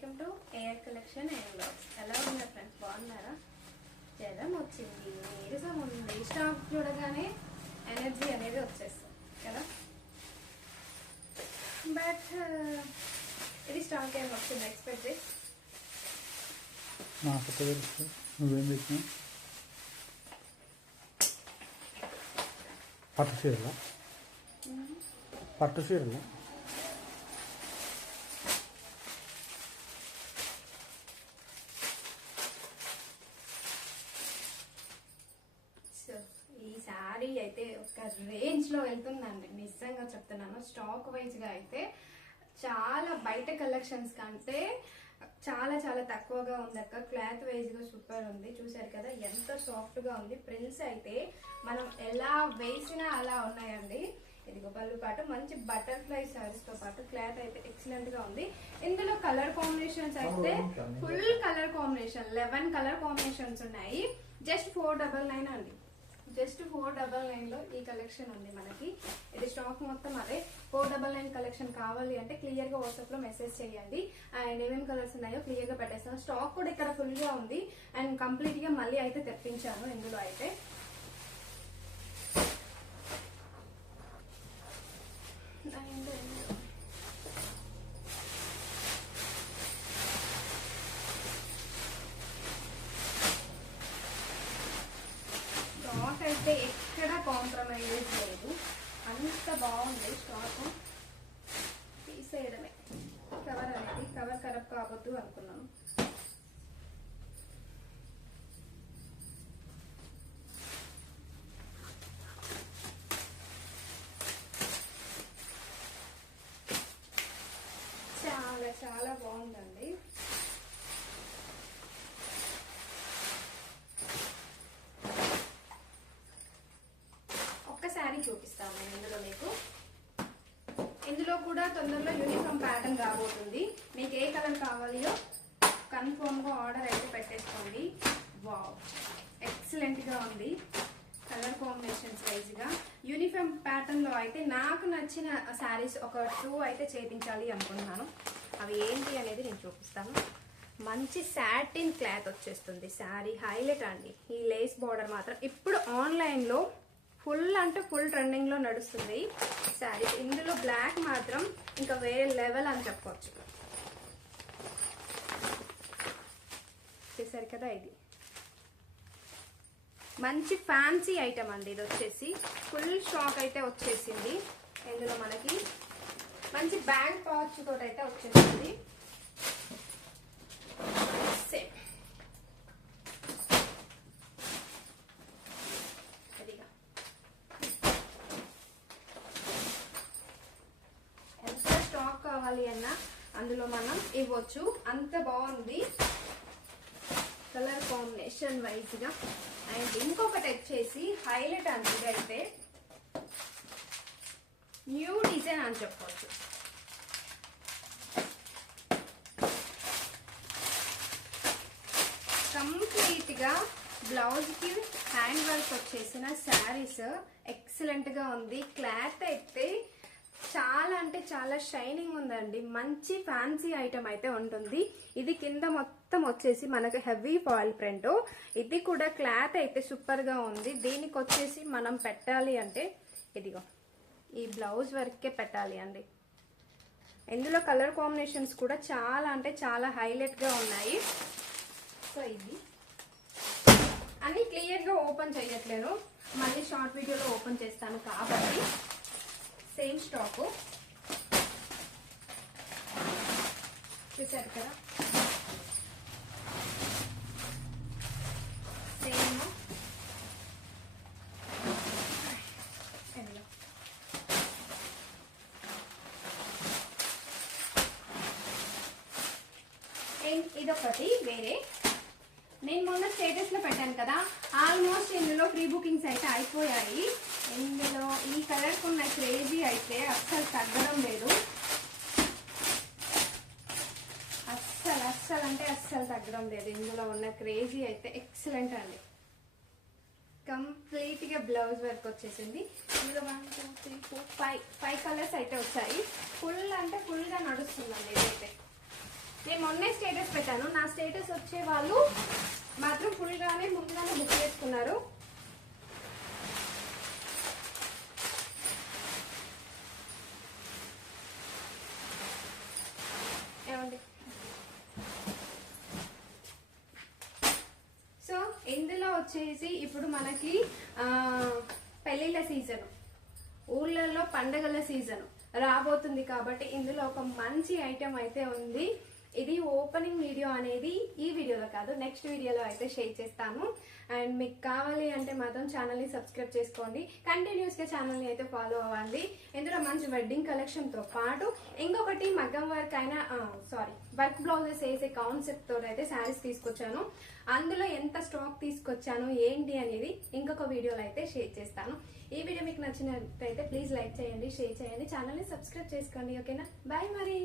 Welcome to AR collection and blogs ఎలా ఉన్నారు friends బాగున్నారా? జ్వరం వచ్చింది. నీరసం ఉంది స్టాక్ చూడగానే ఎనర్జీ అనేది వచ్చేస్తుంది కదా? బట్ ఇది స్టాక్ ఏం వచ్చింది? ఎక్స్పెక్ట్ చేసి నాకు తెలుసు నువ్వేం తెచ్చినావు పట్టు చీరలా? పట్టు చీరలా సో ఈ శారీ అయితే ఒక రేంజ్లో వెళ్తుందండి. నిజంగా చెప్తున్నాను. స్టాక్ వైజ్గా అయితే చాలా బయట కలెక్షన్స్ కంటే చాలా చాలా తక్కువగా ఉంది అక్క. క్లాత్ వైజ్గా సూపర్ ఉంది. చూసారు కదా ఎంత సాఫ్ట్గా ఉంది. ప్రింట్స్ అయితే మనం ఎలా వేసినా అలా ఉన్నాయండి. ఇదిగో పళ్ళు పాటు మంచి బటర్ఫ్లై సారీస్తో పాటు క్లాత్ అయితే ఎక్సలెంట్గా ఉంది. ఇందులో కలర్ కాంబినేషన్స్ అయితే full colour combination eleven colour combinations ఉన్నాయి. జస్ట్ ఫోర్ డబల్ నైన్ అండి. జస్ట్ ఫోర్ డబల్ నైన్లో ఈ కలెక్షన్ ఉంది మనకి. ఇది స్టాక్ మొత్తం అదే. ఫోర్ డబల్ నైన్ కలెక్షన్ కావాలి అంటే క్లియర్గా వాట్సాప్లో మెసేజ్ చేయండి. అండ్ ఏమేమి కలర్స్ ఉన్నాయో క్లియర్గా పెట్టేస్తాను స్టాక్ కూడా ఇక్కడ ఫుల్గా ఉంది. అండ్ కంప్లీట్గా మళ్ళీ అయితే తెప్పించాను ఇందులో అయితే. అండ్ స్టాక్ అయితే ఎక్కడ యూజ్ లేదు అంత బాగుంది స్టాకు. తీసేయడమే. కవర్ అనేది కవర్ ఖరాబ్ కావద్దు అనుకున్నాను చాలా చాలా బాగుందండి ప్యాటర్న్ చూపిస్తాము ఇందులో మీకు. ఇందులో కూడా తొందరలో యూనిఫామ్ ప్యాటర్న్ రాబోతుంది. మీకు ఏ కలర్ కావాలో కన్ఫర్మ్గా ఆర్డర్ అయితే పెట్టేసుకోండి. వావ్ ఎక్సలెంట్గా ఉంది. కలర్ కాంబినేషన్స్ వైజ్గా. యూనిఫామ్ ప్యాటర్న్లో అయితే నాకు నచ్చిన శారీస్ ఒక టూ అయితే చేపించాలి అనుకుంటున్నాను. అవి ఏంటి అనేది నేను చూపిస్తాను. మంచి సాటిన్ క్లాత్ వచ్చేస్తుంది. శారీ హైలైట్ అండి. ఈ లేస్ బార్డర్ మాత్రం ఇప్పుడు ఆన్లైన్లో ఫుల్ అంటే ఫుల్ ట్రెండింగ్లో నడుస్తుంది. శారీస్ ఇందులో బ్లాక్ మాత్రం ఇంకా వేరే లెవెల్ అని చెప్పవచ్చు చేశారు కదా ఇది. మంచి ఫ్యాన్సీ ఐటమ్ అండి ఇది వచ్చేసి. ఫుల్ స్టాక్ అయితే వచ్చేసింది. ఇందులో మనకి మంచి బ్యాగ్ పాచ్ తోటైతే అయితే వచ్చేసింది సేమ్ ఇదిగా ఎంత స్టాక్ కావాలి అన్నా అందులో మనం ఇవ్వచ్చు. అంత బాగుంది. కలర్ కాంబినేషన్ వైజ్గా. అండ్ ఇంకొకటి వచ్చేసి హైలైట్ అండి ఇదైతే న్యూ డిజైన్ అని చెప్పవచ్చు కంప్లీట్గా బ్లౌజ్కి హ్యాండ్ వర్క్ వచ్చేసిన శారీస్. ఎక్సలెంట్గా ఉంది. క్లాత్ అయితే చాలా అంటే చాలా షైనింగ్ ఉందండి. మంచి ఫ్యాన్సీ ఐటమ్ అయితే ఉంటుంది. ఇది కింద మొత్తం వచ్చేసి మనకు హెవీ ఫాయిల్ ప్రింట్. ఇది కూడా క్లాత్ అయితే సూపర్గా ఉంది. దీనికి వచ్చేసి మనం పెట్టాలి అంటే ఇదిగో ఈ బ్లౌజ్ వరకే పెట్టాలి అండి. ఇందులో కలర్ కాంబినేషన్స్ కూడా చాలా అంటే చాలా హైలైట్గా ఉన్నాయి. సో ఇది. అన్ని క్లియర్గా ఓపెన్ చేయట్లేదు. మళ్ళీ షార్ట్ వీడియోలో ఓపెన్ చేస్తాను కాబట్టి. సేమ్ స్టాక్ చూసారు కదా? సేమ్ ఎల్లో ఇదొకటి వేరే. నేను మొన్న స్టేటస్లో పెట్టాను కదా ఆల్మోస్ట్ ఇందులో ప్రీ బుకింగ్స్ అయితే అయిపోయాయి. ఇందులో ఈ కలర్కి ఉన్న క్రేజీ అయితే అస్సలు తగ్గడం లేదు. అస్సలు అస్సలు అంటే అస్సలు తగ్గడం లేదు. ఇందులో ఉన్న క్రేజీ అయితే ఎక్సలెంట్ అండి. కంప్లీట్గా బ్లౌజ్ వర్క్ వచ్చేసింది. ఇందులో one two three four five five colours అయితే వచ్చాయి. ఫుల్ అంటే ఫుల్గా నడుస్తుందండి ఇదైతే. నేను మొన్నే స్టేటస్ పెట్టాను. నా స్టేటస్ వచ్చే వాళ్ళు మాత్రం ఫుల్గానే ముందుగానే బుక్ చేసుకున్నారు ఏమండి సో ఇందులో వచ్చేసి ఇప్పుడు మనకి పెళ్ళిళ్ళ సీజన్. ఊళ్ళల్లో పండగల సీజన్. రాబోతుంది కాబట్టి ఇందులో ఒక మంచి ఐటెం అయితే ఉంది. ఇది ఓపెనింగ్ వీడియో అనేది ఈ వీడియోలో కాదు నెక్స్ట్ వీడియోలో అయితే షేర్ చేస్తాను. అండ్ మీకు కావాలి అంటే మాత్రం ఛానల్ని సబ్స్క్రైబ్ చేసుకోండి. కంటిన్యూస్గా ఛానల్ని అయితే ఫాలో అవ్వండి. ఇందులో మంచి వెడ్డింగ్ కలెక్షన్తో పాటు ఇంకొకటి మగ్గం వర్క్ అయినా సారీ వర్క్ బ్లౌజెస్ వేసే కాన్సెప్ట్తో అయితే శారీస్ తీసుకొచ్చాను. అందులో ఎంత స్టాక్ తీసుకొచ్చాను ఏంటి అనేది ఇంకొక వీడియోలో అయితే షేర్ చేస్తాను. ఈ వీడియో మీకు నచ్చినట్టయితే ప్లీజ్ లైక్ చేయండి షేర్ చేయండి. ఛానల్ని సబ్స్క్రైబ్ చేసుకోండి ఓకేనా బాయ్ మరి.